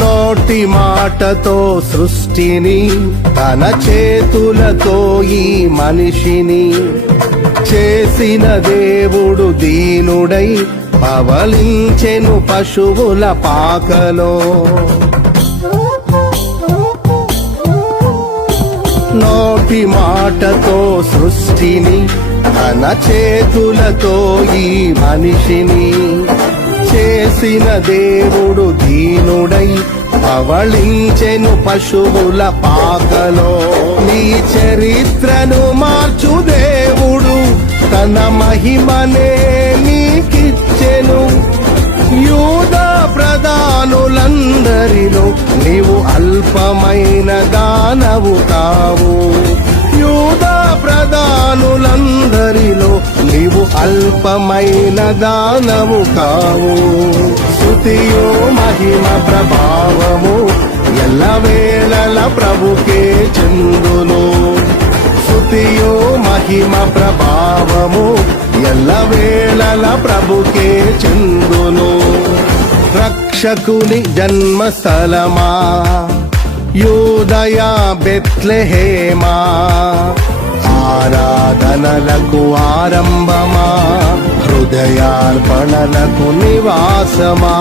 నోటి మాటతో సృష్టిని తన చేతులతో ఈ మనిషిని చేసిన దేవుడు దీనుడై పవలించెను పశువుల పాకలో. నోటి మాటతో సృష్టిని తన చేతులతో ఈ మనిషిని చేసిన దేవుడు దీనుడై పవళించెను పశువుల పాకలో. నీ చరిత్రను మార్చు దేవుడు తన మహిమనే నీకిచ్చెను. యూదా ప్రధానులందరిలో నీవు అల్పమైన దానవు కావు. యూదా ప్రధానులందరిలో నీవు అల్పమైన దానవు కావు. స్తుతియో మహిమ ప్రభావము ఎల్లవేళల ప్రభుకే చెందును. స్తుతియో మహిమ ప్రభావము ఎల్లవేళల ప్రభుకే చెందును. రక్షకుని జన్మస్థలమా యూదయ బెత్లెహేమా, ఆరాధనలకు ఆరంభమా, హృదయార్పణలకు నివాసమా.